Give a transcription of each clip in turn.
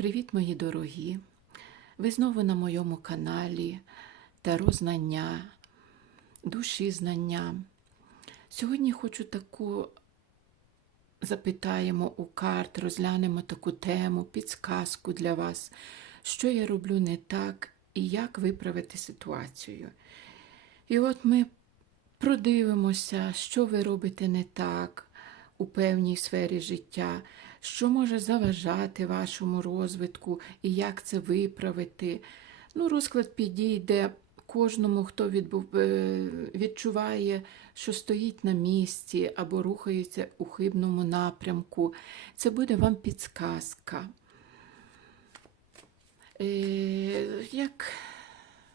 Привіт, мої дорогі! Ви знову на моєму каналі Таро знання, душі знання. Сьогодні хочу таку запитаємо у карт, розглянемо таку тему, підсказку для вас, що я роблю не так і як виправити ситуацію. І от ми продивимося, що ви робите не так у певній сфері життя, що може заважати вашому розвитку і як це виправити. Ну, розклад підійде кожному, хто відбув, е, відчуває, що стоїть на місці або рухається у хибному напрямку. Це буде вам підсказка. Е, Як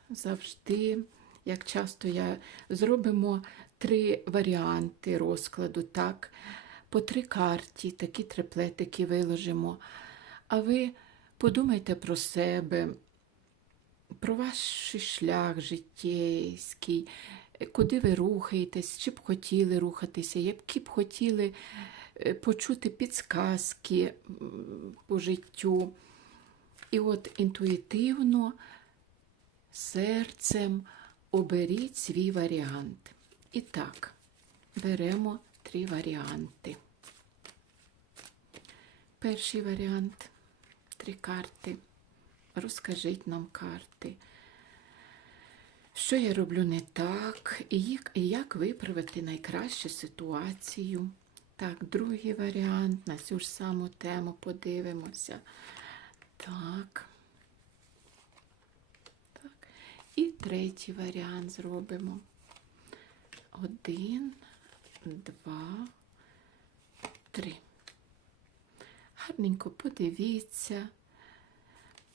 завжди, як часто я зробимо три варіанти розкладу, так, по три карті, такі триплетики виложимо. А ви подумайте про себе, про ваш шлях життєйський, куди ви рухаєтесь, чи б хотіли рухатися, які б хотіли е, почути підсказки по життю. І от інтуїтивно, серцем оберіть свій варіант. І так, беремо три варіанти. Перший варіант три карти. Розкажіть нам карти. Що я роблю не так, і як, виправити найкращу ситуацію. Так, другий варіант, на цю ж саму тему подивимося. Так. Так. І третій варіант зробимо. Один, два, три. Гарненько подивіться,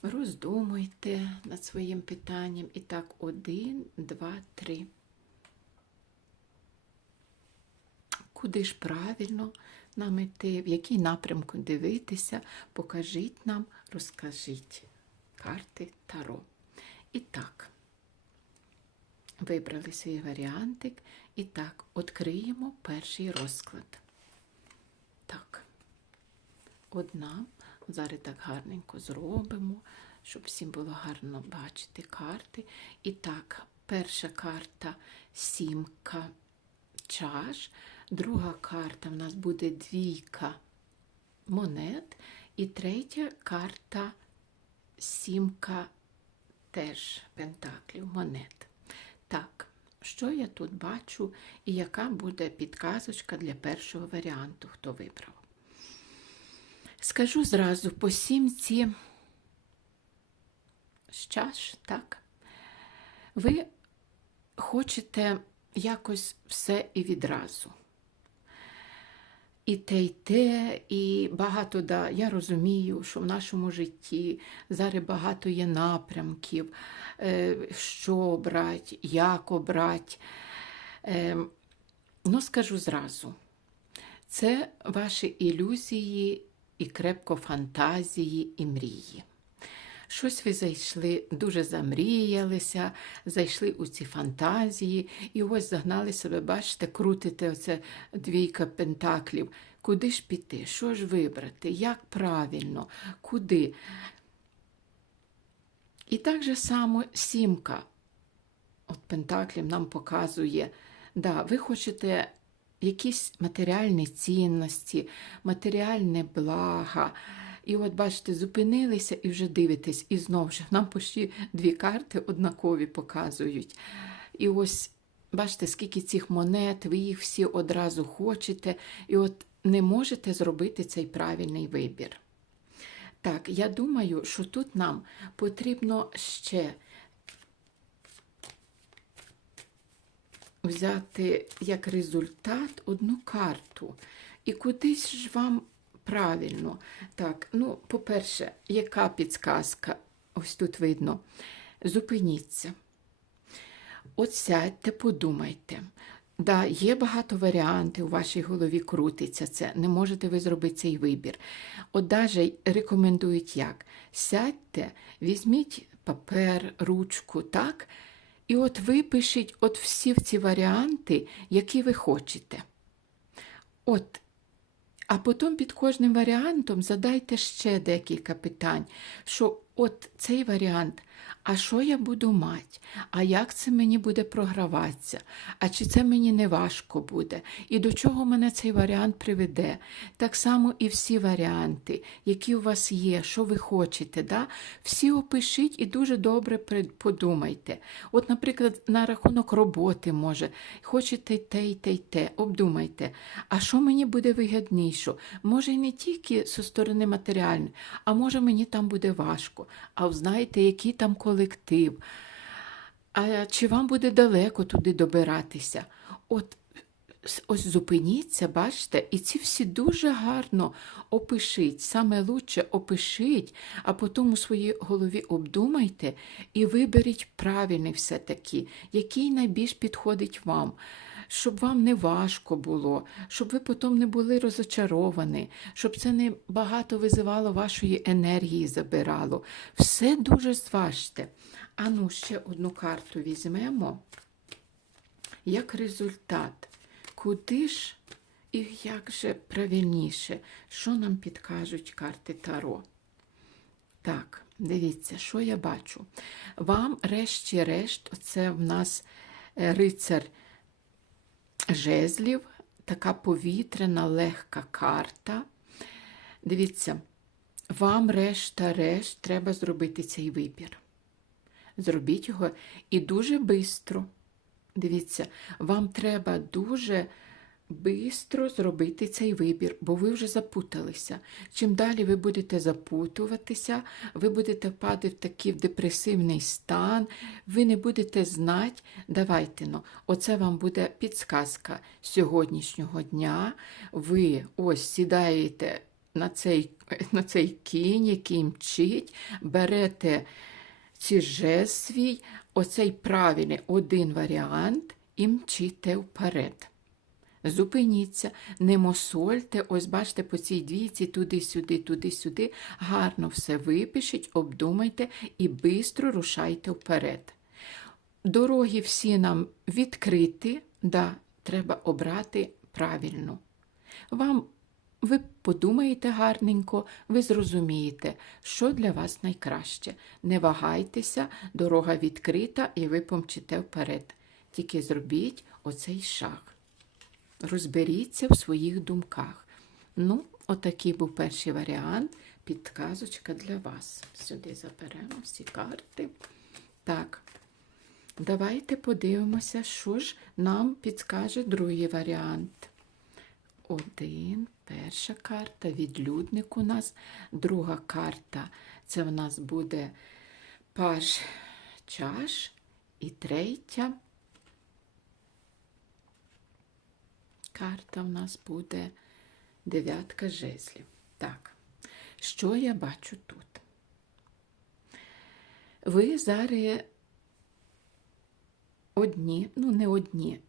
роздумуйте над своїм питанням. І так, один, два, три. Куди ж правильно нам іти, в який напрямку дивитися, покажіть нам, розкажіть карти Таро. І так, вибрали свій варіантик. І так, відкриємо перший розклад. Так, одна. Зараз так гарненько зробимо, щоб всім було гарно бачити карти. І так, перша карта сімка чаш, друга карта в нас буде двійка монет, і третя карта сімка теж пентаклів монет. Так, що я тут бачу і яка буде підказочка для першого варіанту, хто вибрав? Скажу зразу по сімці чаш, так? Ви хочете якось все і відразу. І те, й те, і багато, да, я розумію, що в нашому житті зараз багато є напрямків, е, що обрати, як обрати. Е, ну, скажу зразу, це ваші ілюзії і крепко фантазії і мрії. Щось ви зайшли, дуже замріялися, зайшли у ці фантазії, і ось загнали себе, бачите, крутите оце двійка пентаклів. Куди ж піти? Що ж вибрати? Як правильно? Куди? І так же само сімка от пентаклів нам показує, да, ви хочете якісь матеріальні цінності, матеріальне блага. І от, бачите, зупинилися і вже дивитесь. І знову ж нам почти дві карти однакові показують. І ось, бачите, скільки цих монет, ви їх всі одразу хочете, і от не можете зробити цей правильний вибір. Так, я думаю, що тут нам потрібно ще взяти як результат одну карту. І кудись ж вам правильно. Так, ну, по-перше, яка підсказка? Ось тут видно. Зупиніться. От сядьте, подумайте. Да, є багато варіантів, у вашій голові крутиться це. Не можете ви зробити цей вибір. От даже рекомендують як. Сядьте, візьміть папер, ручку, так? І от випишіть от всі ці варіанти, які ви хочете. От А потім під кожним варіантом задайте ще декілька питань, що от цей варіант, а що я буду мати? А як це мені буде програватися? А чи це мені не важко буде? І до чого мене цей варіант приведе? Так само і всі варіанти, які у вас є, що ви хочете, да? всі опишіть і дуже добре подумайте. От, наприклад, на рахунок роботи, може, хочете те й те й те, обдумайте. А що мені буде вигідніше? Може, і не тільки зі сторони матеріальної, а може мені там буде важко. А знаєте, який там колектив? А чи вам буде далеко туди добиратися? От ось зупиніться, бачите, і ці всі дуже гарно опишіть. Саме лучше опишіть, а потім у своїй голові обдумайте і виберіть правильний все-таки, який найбільш підходить вам. Щоб вам не важко було, щоб ви потім не були розочаровані, щоб це не багато визивало вашої енергії, забирало. Все дуже зважте. А ну, ще одну карту візьмемо як результат, куди ж і як же правильніше, що нам підкажуть карти Таро? Так, дивіться, що я бачу. Вам, решті-решт, це в нас е, рицар жезлів, така повітряна, легка карта. Дивіться, вам решта-решт треба зробити цей вибір. Зробіть його і дуже швидко. Дивіться, вам треба дуже швидко зробити цей вибір, бо ви вже запуталися. Чим далі ви будете запутуватися, ви будете впадати в такий депресивний стан, ви не будете знати. Давайте, ну, оце вам буде підсказка сьогоднішнього дня. Ви ось сідаєте на цей, на цей кінь, який мчить, берете ці свій, оцей правильний один варіант і мчите вперед. Зупиніться, не мосольте, ось бачите, по цій двійці, туди-сюди, туди-сюди. Гарно все випишіть, обдумайте і бистро рушайте вперед. Дороги всі нам відкриті, да, треба обрати правильно. Вам ви подумаєте гарненько, ви зрозумієте, що для вас найкраще. Не вагайтеся, дорога відкрита і ви помчите вперед. Тільки зробіть оцей шаг. Розберіться в своїх думках. Ну, отакий був перший варіант. Підказочка для вас. Сюди заберемо всі карти. Так, давайте подивимося, що ж нам підскаже другий варіант. Один, перша карта, відлюдник у нас. Друга карта це в нас буде паж чаш. І третя карта в нас буде дев'ятка жезлів. Так, що я бачу тут? Ви зараз одні, ну не одні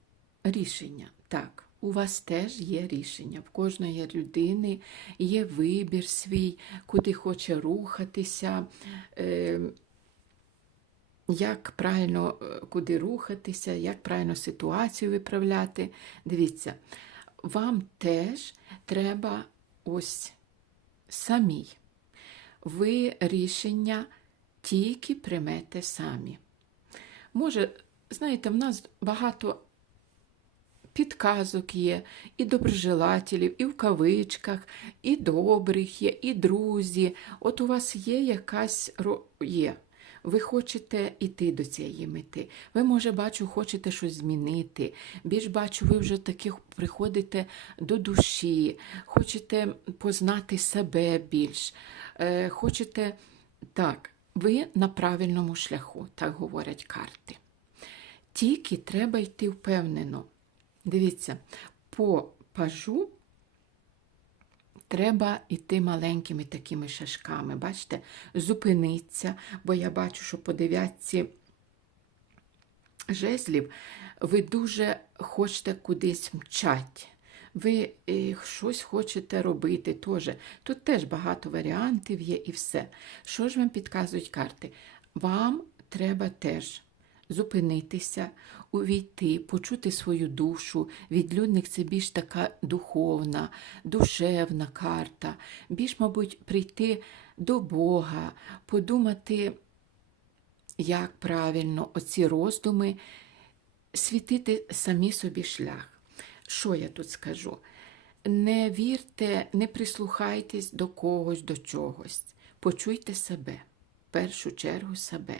рішення. Так, у вас теж є рішення. В кожної людини є вибір свій, куди хоче рухатися, е, як правильно е, куди рухатися, як правильно ситуацію виправляти. Дивіться, вам теж треба ось самій. Ви рішення тільки приймете самі. Може, знаєте, в нас багато підказок є, і доброжелателів, і в кавичках, і добрих є, і друзі. От у вас є якась є. Ви хочете йти до цієї мети. Ви, може, бачу, хочете щось змінити. Більш бачу, ви вже таких приходите до душі, хочете познати себе більш, е, хочете так, ви на правильному шляху, так говорять карти. Тільки треба йти впевнено. Дивіться, по пажу треба йти маленькими такими шажками. Бачите, зупиниться, бо я бачу, що по дев'ятці жезлів ви дуже хочете кудись мчати. Ви е, щось хочете робити теж. Тут теж багато варіантів є і все. Що ж вам підказують карти? Вам треба теж зупинитися, увійти, почути свою душу. Відлюдник це більш така духовна, душевна карта, більш, мабуть, прийти до Бога, подумати, як правильно оці роздуми світити самі собі шлях. Що я тут скажу? Не вірте, не прислухайтесь до когось, до чогось. Почуйте себе, першу чергу себе.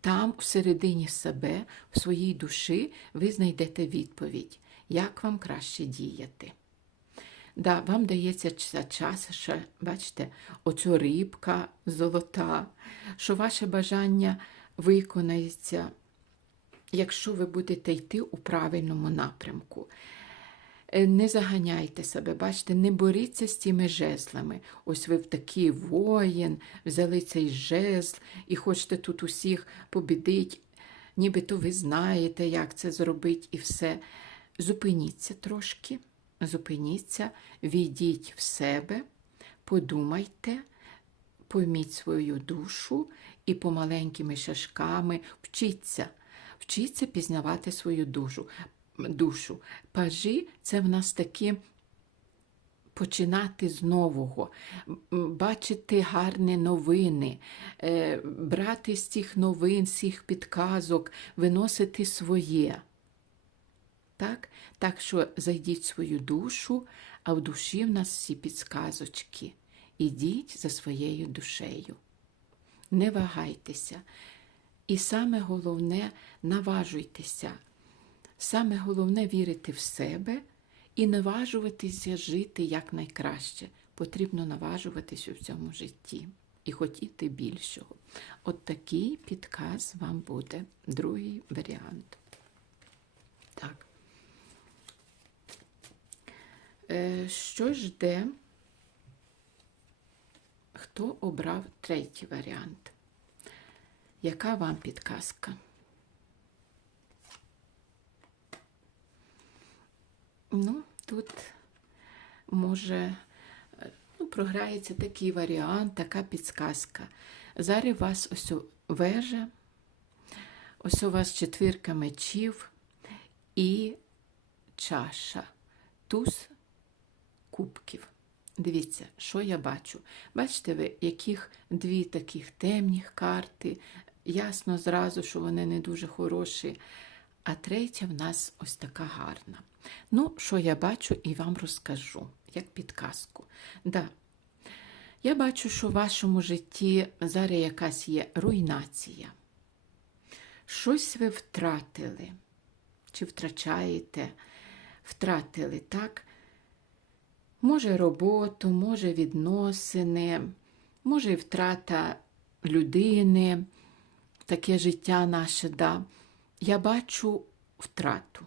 Там, всередині себе, в своїй душі, ви знайдете відповідь, як вам краще діяти. Да, вам дається ця час, що, бачите, оцю рибка золота, що ваше бажання виконається, якщо ви будете йти у правильному напрямку. Е, Не заганяйте себе, бачите, не боріться з тими жезлами. Ось ви в такий воїн, взяли цей жезл і хочете тут усіх побідити, нібито ви знаєте, як це зробити і все. Зупиніться трошки, зупиніться, війдіть в себе, подумайте, пойміть свою душу і помаленькими шашками вчіться. Вчіться пізнавати свою душу. Душу. Пажі це в нас такі починати з нового, бачити гарні новини, е, брати з цих новин, з цих підказок, виносити своє. Так? так що зайдіть в свою душу, а в душі в нас всі підсказочки. Ідіть за своєю душею. Не вагайтеся. І саме головне наважуйтеся. Саме головне вірити в себе і наважуватися жити якнайкраще. Потрібно наважуватись у цьому житті і хотіти більшого. От такий підказ вам буде. Другий варіант. Так. Е, Що жде? Хто обрав третій варіант? Яка вам підказка? Ну, тут може е, ну, програється такий варіант, така підсказка. Зараз у вас ось вежа, ось у вас четвірка мечів і чаша, туз кубків. Дивіться, що я бачу. Бачите ви, яких дві таких темних карти. Ясно зразу, що вони не дуже хороші. А третя в нас ось така гарна. Ну, що я бачу і вам розкажу, як підказку. Да. Я бачу, що в вашому житті зараз якась є руйнація. Щось ви втратили, чи втрачаєте, втратили, так? Може роботу, може відносини, може втрата людини, таке життя наше, да. Я бачу втрату.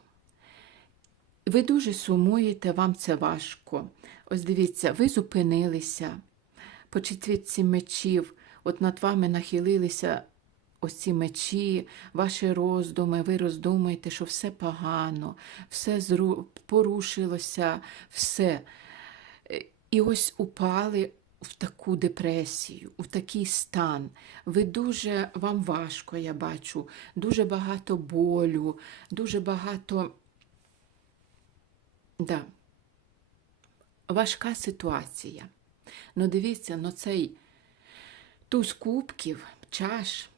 Ви дуже сумуєте, вам це важко. Ось дивіться, ви зупинилися по четвірці мечів, от над вами нахилилися ось ці мечі, ваші роздуми, ви роздумуєте, що все погано, все порушилося, все. І ось упали в таку депресію, в такий стан. Ви дуже вам важко, я бачу, дуже багато болю, дуже багато. Да. Важка ситуація. Ну, дивіться, ну цей туз кубків, чаш,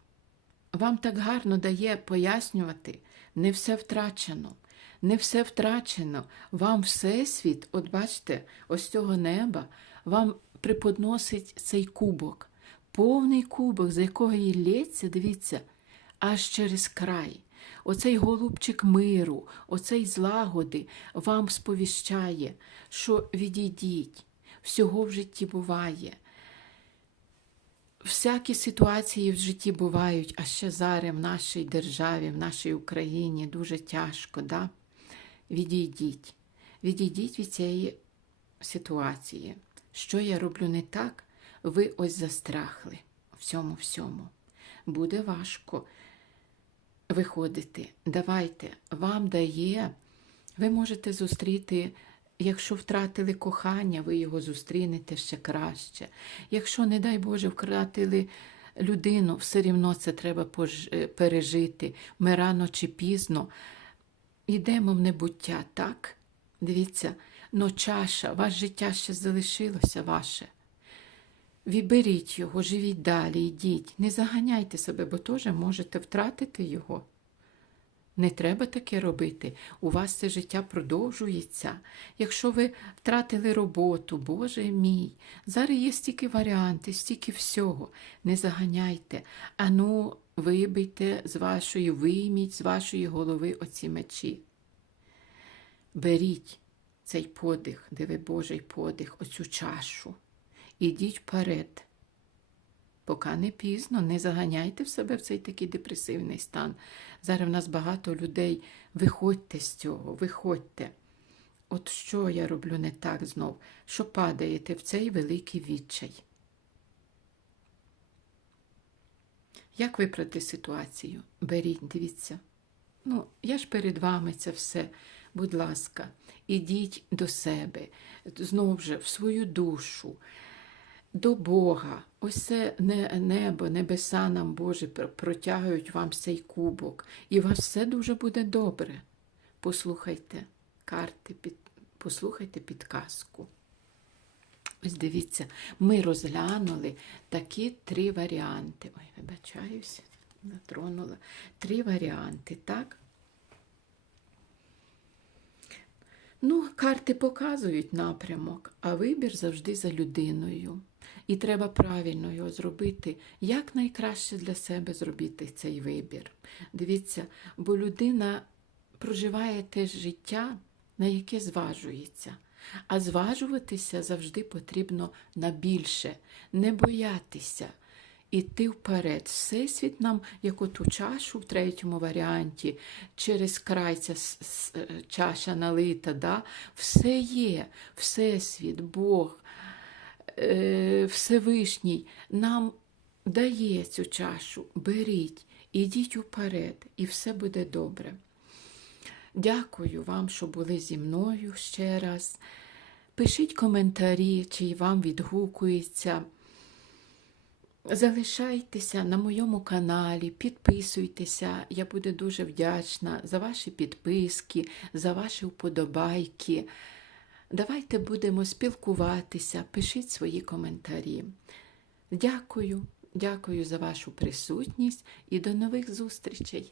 вам так гарно дає пояснювати, не все втрачено. Не все втрачено. Вам Всесвіт, от бачите, ось цього неба, вам преподносить цей кубок, повний кубок, за якого їй лється, дивіться, аж через край. Оцей голубчик миру, оцей злагоди вам сповіщає, що відійдіть, всього в житті буває. Всякі ситуації в житті бувають, а ще зараз в нашій державі, в нашій Україні дуже тяжко. Да? Відійдіть. Відійдіть від цієї ситуації. Що я роблю не так, ви ось застрахли в цьому всьому. Буде важко виходити. Давайте, вам дає, ви можете зустріти. Якщо втратили кохання, ви його зустрінете ще краще. Якщо, не дай Боже, втратили людину, все рівно це треба е, пережити. Ми рано чи пізно йдемо в небуття, так? Дивіться, но чаша, ваше життя ще залишилося ваше. Віберіть його, живіть далі, йдіть. Не заганяйте себе, бо теж можете втратити його. Не треба таке робити. У вас це життя продовжується. Якщо ви втратили роботу, Боже мій, зараз є стільки варіантів, стільки всього. Не заганяйте. Ану, вибийте з вашої, вийміть з вашої голови оці мечі. Беріть цей подих, диви Божий подих, оцю чашу. Ідіть вперед. Поки не пізно, не заганяйте в себе в цей такий депресивний стан. Зараз в нас багато людей. Виходьте з цього, виходьте. От що я роблю не так знов, що падаєте в цей великий відчай. Як виправити ситуацію? Беріть, дивіться. Ну, я ж перед вами це все. Будь ласка, ідіть до себе, знову ж в свою душу, до Бога. Ось це небо, небеса нам, Боже, пр- протягують вам цей кубок, і у вас все дуже буде добре. Послухайте карти, під, послухайте підказку. Ось дивіться, ми розглянули такі три варіанти. Ой, вибачаюся, затронула. Три варіанти, так? Ну, карти показують напрямок, а вибір завжди за людиною. І треба правильно його зробити, як найкраще для себе зробити цей вибір. Дивіться, бо людина проживає те життя, на яке зважується. А зважуватися завжди потрібно на більше, не боятися. Іти вперед. Всесвіт нам, як оту чашу в третьому варіанті, через край ця чаша налита, да? все є, Всесвіт, Бог, е, Всевишній нам дає цю чашу. Беріть, ідіть уперед, і все буде добре. Дякую вам, що були зі мною ще раз. Пишіть коментарі, чи вам відгукується. Залишайтеся на моєму каналі, підписуйтеся. Я буду дуже вдячна за ваші підписки, за ваші вподобайки. Давайте будемо спілкуватися, пишіть свої коментарі. Дякую, дякую за вашу присутність і до нових зустрічей.